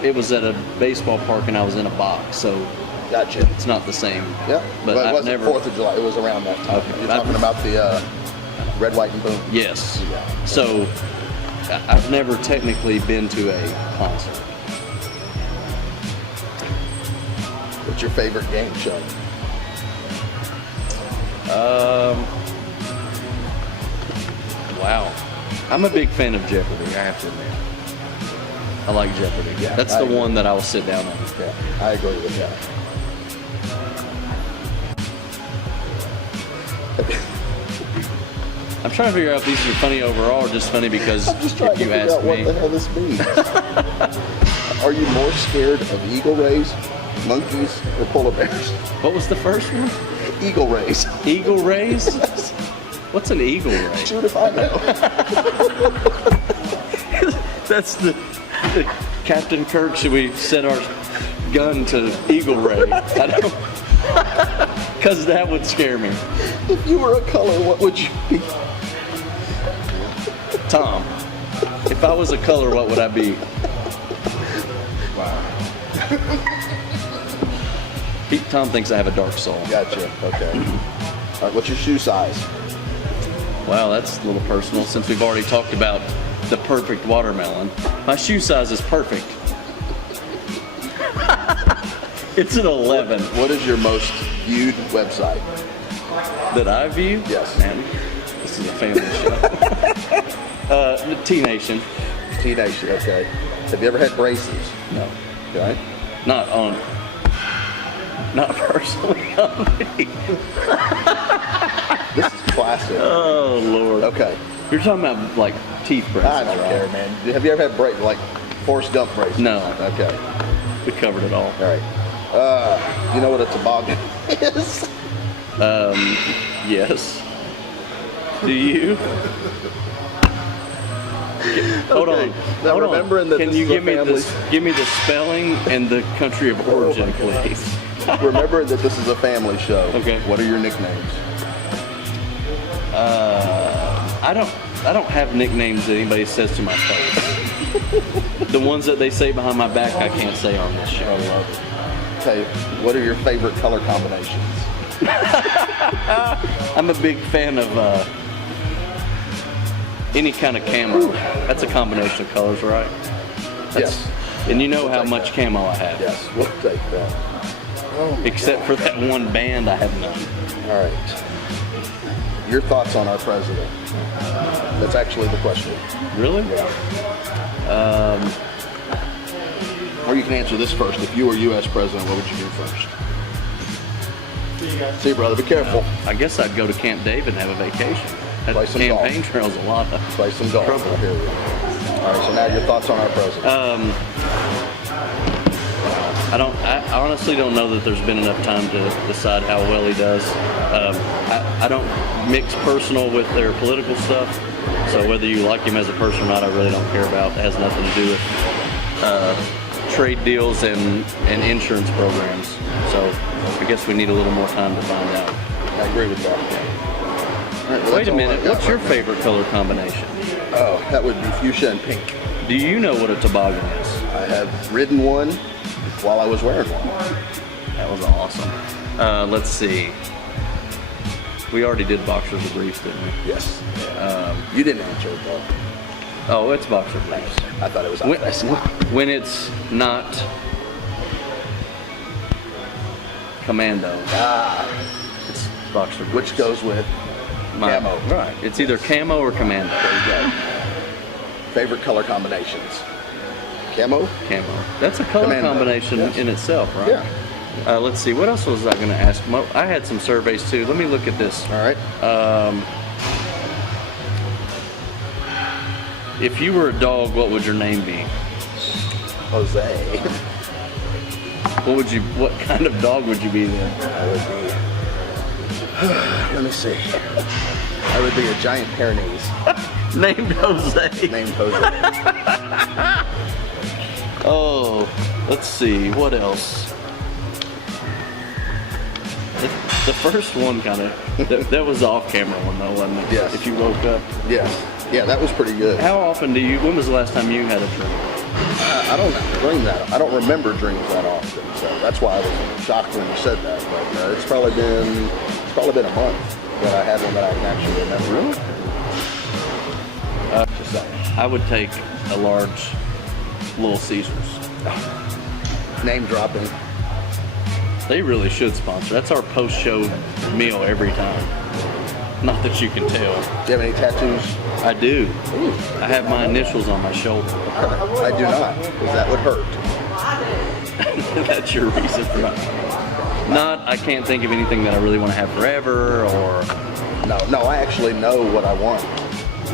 it was at a baseball park and I was in a box, so Gotcha. it's not the same. Yeah. But it I've wasn't never. 4th of July. It was around that time. Okay. You're talking about the Red, White, and Boom. Yes. Yeah. So I've never technically been to a concert. What's your favorite game show? Wow. I'm a big fan of Jeopardy, I have to admit. I like Jeopardy. Yeah, That's the one that I will sit down on. Yeah, I agree with that. I'm trying to figure out if these are funny overall or just funny because I'm just trying if to you figure ask out what me. the hell this means. Are you more scared of eagle rays, monkeys, or polar bears? What was the first one? Eagle rays. Eagle rays? What's an eagle ray? Shoot if I know. That's the Captain Kirk. Should we set our gun to eagle ray? I don't. Because that would scare me. If you were a color, what would you be? Tom. If I was a color, what would I be? Wow. Tom thinks I have a dark soul. Gotcha. Okay. All right. What's your shoe size? Wow, that's a little personal since we've already talked about the perfect watermelon. My shoe size is perfect. It's an 11. What is your most viewed website? That I view? Yes. Man, this is a family show. T-Nation. T-Nation. Okay. Have you ever had braces? No. Okay. Not personally on me. This is classic. Oh, Lord. Okay. You're talking about, like, teeth braces, I don't right? care, man. Have you ever had like Forrest Gump braces? No. Okay. We covered it all. All right. You know what a toboggan is? Yes. Do you? Hold Okay. on. Now Hold remembering on. that Can this you is a give me family- this? Give me the spelling and the country of origin, please. Remember that this is a family show. Okay. What are your nicknames? I don't have nicknames that anybody says to my face. The ones that they say behind my back, I can't say on this show. I love it. Okay. What are your favorite color combinations? I'm a big fan of any kind of camo. That's a combination of colors, right? Yes. And you know how much camo I have. Yes. We'll take that. Except for that one band, I have none. All right. Your thoughts on our president? That's actually the question. Really? Yeah. Or you can answer this first. If you were U.S. president, what would you do first? See you, brother. Be careful. I guess I'd go to Camp David and have a vacation. That Play some campaign golf. trail's a lot of Play some golf. trouble. Here we go. All right. So now your thoughts on our president? I honestly don't know that there's been enough time to decide how well he does. I don't mix personal with their political stuff, so whether you like him as a person or not, I really don't care about. It has nothing to do with trade deals and insurance programs. So I guess we need a little more time to find out. I agree with that. All right, well, Wait that's a all minute, I've got what's your right now. favorite color combination? Oh, that would be fuchsia and pink. Do you know what a toboggan is? I have ridden one while I was wearing one. That was awesome. Let's see. We already did boxers and briefs, didn't we? Yes. You didn't answer it though. Oh, it's boxer briefs. I thought it was When, excellent. when it's not commando, it's boxer briefs. Which goes with camo. Right. It's either camo or commando. There you go. Favorite color combinations? Camo? Camo. That's a color Commando. combination Yes. in itself, right? Yeah. Let's see. What else was I going to ask? I had some surveys too. Let me look at this. All right. If you were a dog, what would your name be? Jose. What kind of dog would you be then? I would be. Let me see. I would be a giant Pyrenees Named Jose. named Jose. Oh, let's see. What else? The first one kind of, that was the off-camera one though, wasn't it? Yes. If you woke up. Yes. Yeah, that was pretty good. How often when was the last time you had a dream? I don't dream that. I don't remember dreams that often, so that's why I was shocked when you said that. But it's probably been a month that I had one that I can actually remember. Really? Just saying. I would take a large Little Caesars. Name dropping. They really should sponsor. That's our post-show meal every time. Not that you can tell. Do you have any tattoos? I do. I have my initials on my shoulder. I do not, because that would hurt. That's your reason for not. I can't think of anything that I really want to have forever, or... No, I actually know what I want.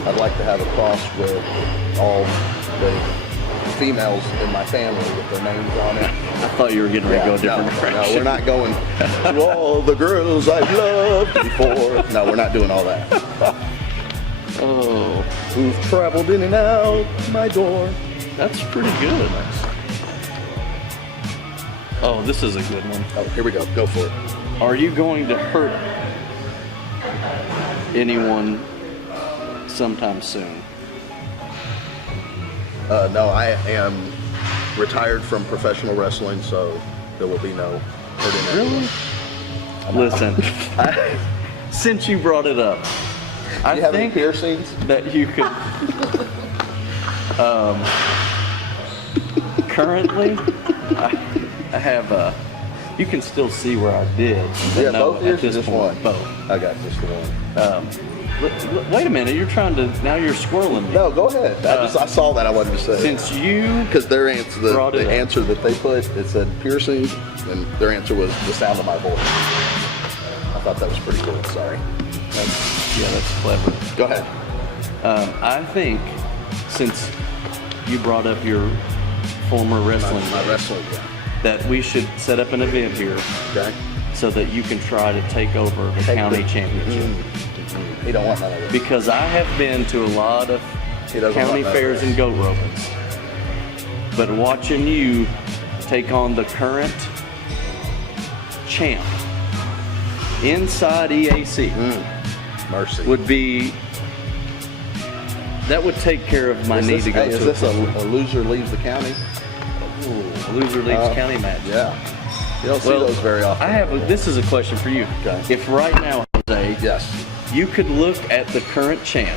I'd like to have a cross with all the females in my family with their names on it. I thought you were getting ready to go a different direction. No, we're not going to all the girls I've loved before. No, we're not doing all that. Oh, Who've traveled in and out my door. that's pretty good. Oh, this is a good one. Oh, here we go. Go for it. Are you going to hurt anyone sometime soon? No, I am retired from professional wrestling, so there will be no hurting anyone. Listen, since you brought it up, Do you have any think piercings? that you could. Currently, I have you can still see where I did. but Yeah, no, both ears at this or just point, one? Both. I got just the one. Wait a minute, you're trying to. Now you're squirreling me. No, go ahead. I saw that. I wanted to say. Since you Because their answer, the brought it up. answer that they put, it said piercing, and their answer was the sound of my voice. I thought that was pretty cool. Sorry. that's clever. Go ahead. I think since you brought up your former wrestling, My wrestling, yeah. that we should set up an event here Okay. so that you can try to take over the county championship. He don't want none of this. Because I have been to a lot of He doesn't county want none of fairs this. and goat ropings, but watching you take on the current champ inside EAC Mercy. would be. That would take care of my need to go Is to this a loser leaves the county? a loser leaves county match. Yeah. You don't see those very often. I have. This is a question for you. Okay. If right now, Jose, Yes. you could look at the current champ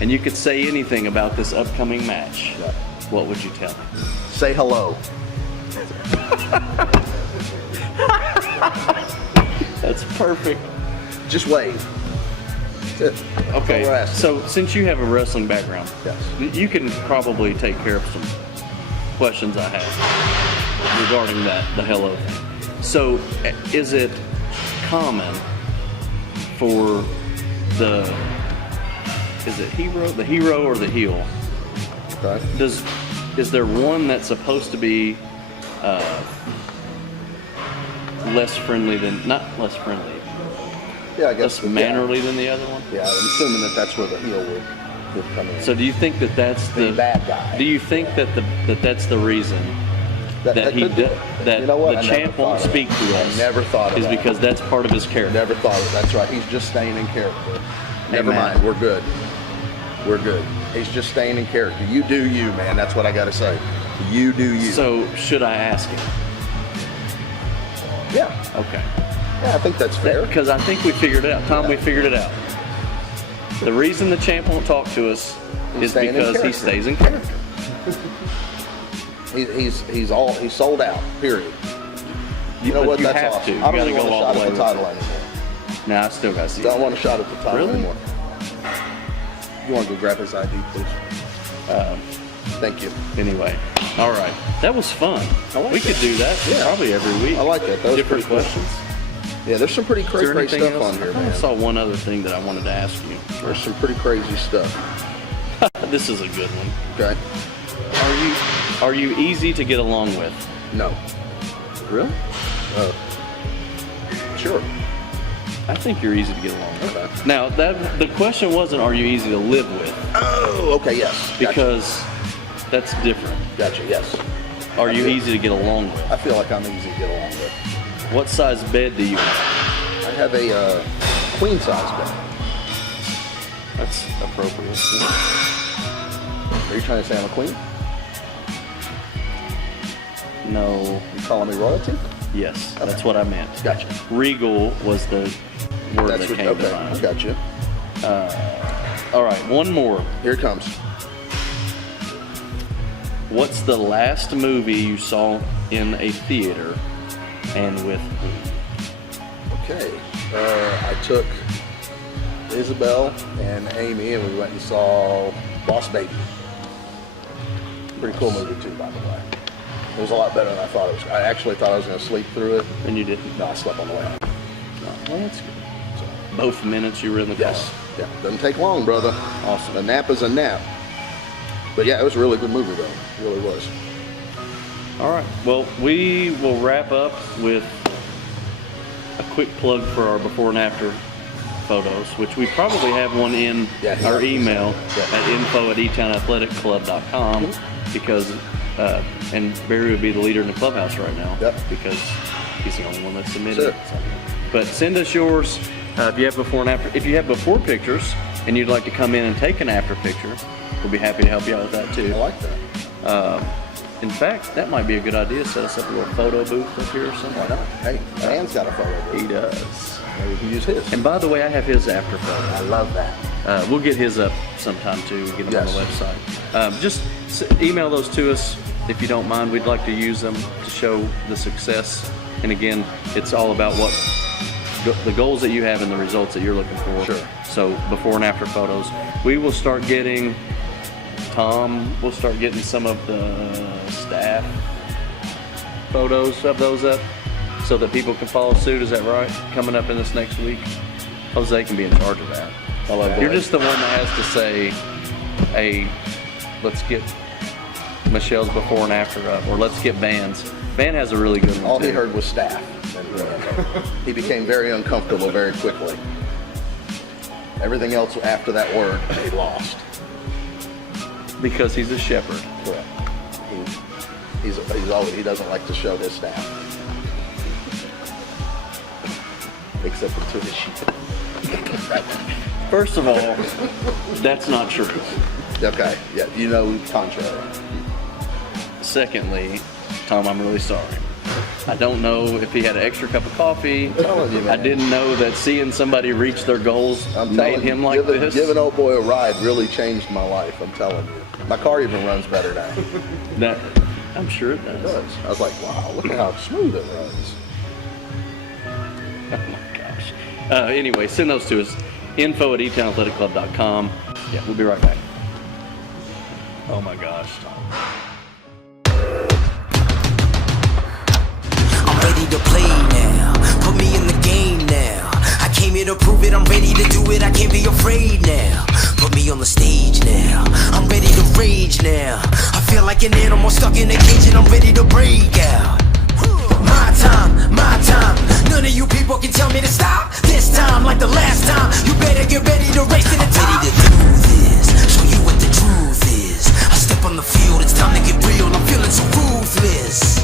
and you could say anything about this upcoming match, Yeah. what would you tell me? Say hello. That's perfect. Just wave. That's it. That's all Okay, we're asking. so since you have a wrestling background, Yes. you can probably take care of some questions I have regarding that, the hello thing. So, is it common for is it the hero or the heel? Okay. Is there one that's supposed to be less friendly than, not less friendly, Yeah, I guess. less mannerly than the other one? Yeah, I'm assuming that that's where the heel would come in. So do you think that that's The bad guy. Do you think that that's the reason that he could be. that You know what? the I never champ won't thought of speak it. to I us? never thought of is that. because that's part of his character. Never thought of it. That's right. He's just staying in character. Never Amen. mind. We're good. We're good. He's just staying in character. You do you, man. That's what I got to say. You do you. So should I ask him? yeah. Okay. Yeah, I think that's fair. Because I think we figured it out. Tom, we figured it out. The reason the champ won't talk to us is staying in because he character. stays in character. He's sold out. Period. You know But what? you That's have awesome. to. I don't You even gotta want go a all shot the at way the with title it. anymore. Now I still got to see. Don't want a shot at the title Really? anymore. You want to go grab his ID, please? Thank you. Anyway, all right. That was fun. I like we that. could do that Yeah. probably every week. I like that. That was Different pretty cool. questions. Yeah, there's some pretty Is there crazy anything stuff else? on here, I kinda man. saw one other thing that I wanted to ask you. There's some pretty crazy stuff. This is a good one. Okay. Are you easy to get along with? No. Really? Sure. I think you're easy to get along with. Okay. Now, the question wasn't are you easy to live with, Oh, okay. Yes. because that's different. Gotcha. Yes. Are you easy to get along with? I feel like I'm easy to get along with. What size bed do you have? I have a queen size bed. That's appropriate. Are you trying to say I'm a queen? No. You calling me royalty? Yes, that's what I meant. Gotcha. Regal was the word That's that what, came to okay. I mind. gotcha. All right, one more. Here it comes. What's the last movie you saw in a theater and with who? Okay, I took Isabel and Amy, and we went and saw Boss Baby. Pretty cool movie too, by the way. It was a lot better than I thought it was. I actually thought I was going to sleep through it. And you didn't? No, I slept on the way out. Well, that's good. So, both minutes you were in the car? Yes. Yeah, doesn't take long, brother. Awesome. A nap is a nap. But yeah, it was a really good movie, though. It really was. All right. Well, we will wrap up with a quick plug for our before and after photos, which we probably have one in our email at info@etownathleticclub.com because, and Barry would be the leader in the clubhouse right now because he's the only one that submitted it. But send us yours if you have before and after. If you have before pictures and you'd like to come in and take an after picture, we'll be happy to help you out with that too. I like that. In fact, that might be a good idea. Set us up a little photo booth up here or something. Why not? Hey, Dan's got a photo booth. He does. Maybe we can use his. And by the way, I have his after photo. I love that. We'll get his up sometime too. Get them on the website. Just email those to us if you don't mind. We'd like to use them to show the success. And again, it's all about what the goals that you have and the results that you're looking for. Sure. So before and after photos. We will start getting, Tom will start getting some of the staff photos of those up so that people can follow suit. Is that right? Coming up in this next week. Jose can be in charge of that. I love that. You're just the one that has to say, hey, let's get Michelle's before and after up, or let's get Van's. Van has a really good one. All too. he heard was staff. And he became very uncomfortable very quickly. Everything else after that word, he lost. Because he's a shepherd. Correct. He doesn't like to show his staff. Except for to his sheep. First of all, that's not true. Okay, yeah, you know contrary. Secondly, Tom, I'm really sorry. I don't know if he had an extra cup of coffee. I'm telling you, man. I didn't know that seeing somebody reach their goals made him like this. Giving old boy a ride really changed my life, I'm telling you. My car even runs better now. I'm sure it does. It does. I was like, wow, look at how smooth it runs. Oh my gosh. Anyway, send those to us. info@etownathleticclub.com. Yeah, we'll be right back. Oh my gosh, Tom. Ready to play now, put me in the game now. I came here to prove it, I'm ready to do it, I can't be afraid now. Put me on the stage now, I'm ready to rage now. I feel like an animal stuck in a cage and I'm ready to break out. My time, none of you people can tell me to stop. This time, like the last time, you better get ready to race to the top. Ready to do this, show you what the truth is. I step on the field, it's time to get real, I'm feeling so ruthless.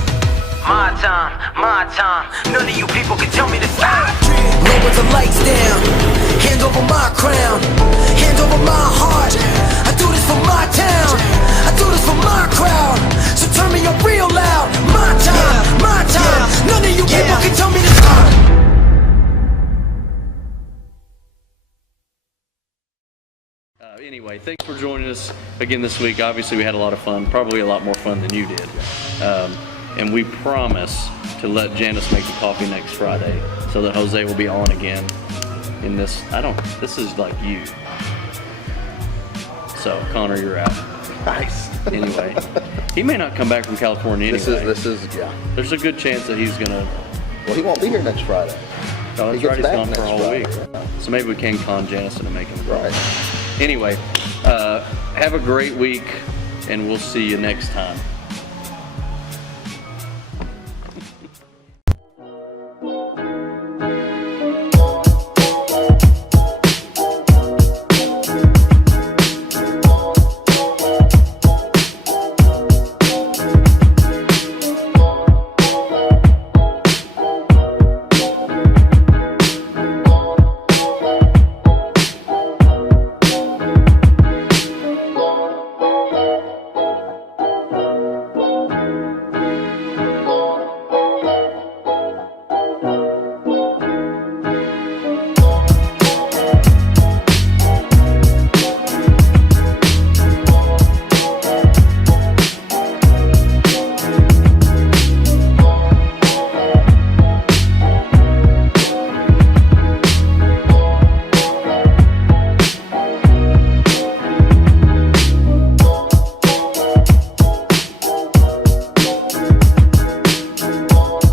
My time, none of you people can tell me to stop. Lower the lights down, hand over my crown, hand over my heart. I do this for my town, I do this for my crowd. So turn me up real loud. My time, none of you people can tell me to stop. Anyway, thanks for joining us again this week. Obviously, we had a lot of fun, probably a lot more fun than you did. And we promise to let Janice make the coffee next Friday so that Jose will be on again in this. This is like you. So, Connor, you're out. Nice. Anyway, he may not come back from California anyway. This is, yeah. There's a good chance that he's gonna. Well, he won't be here next Friday. Oh, that's He right. gets He's back gone for a next whole Friday, week. yeah. So maybe we can con Janice and make him go. Right. Anyway, have a great week, and we'll see you next time.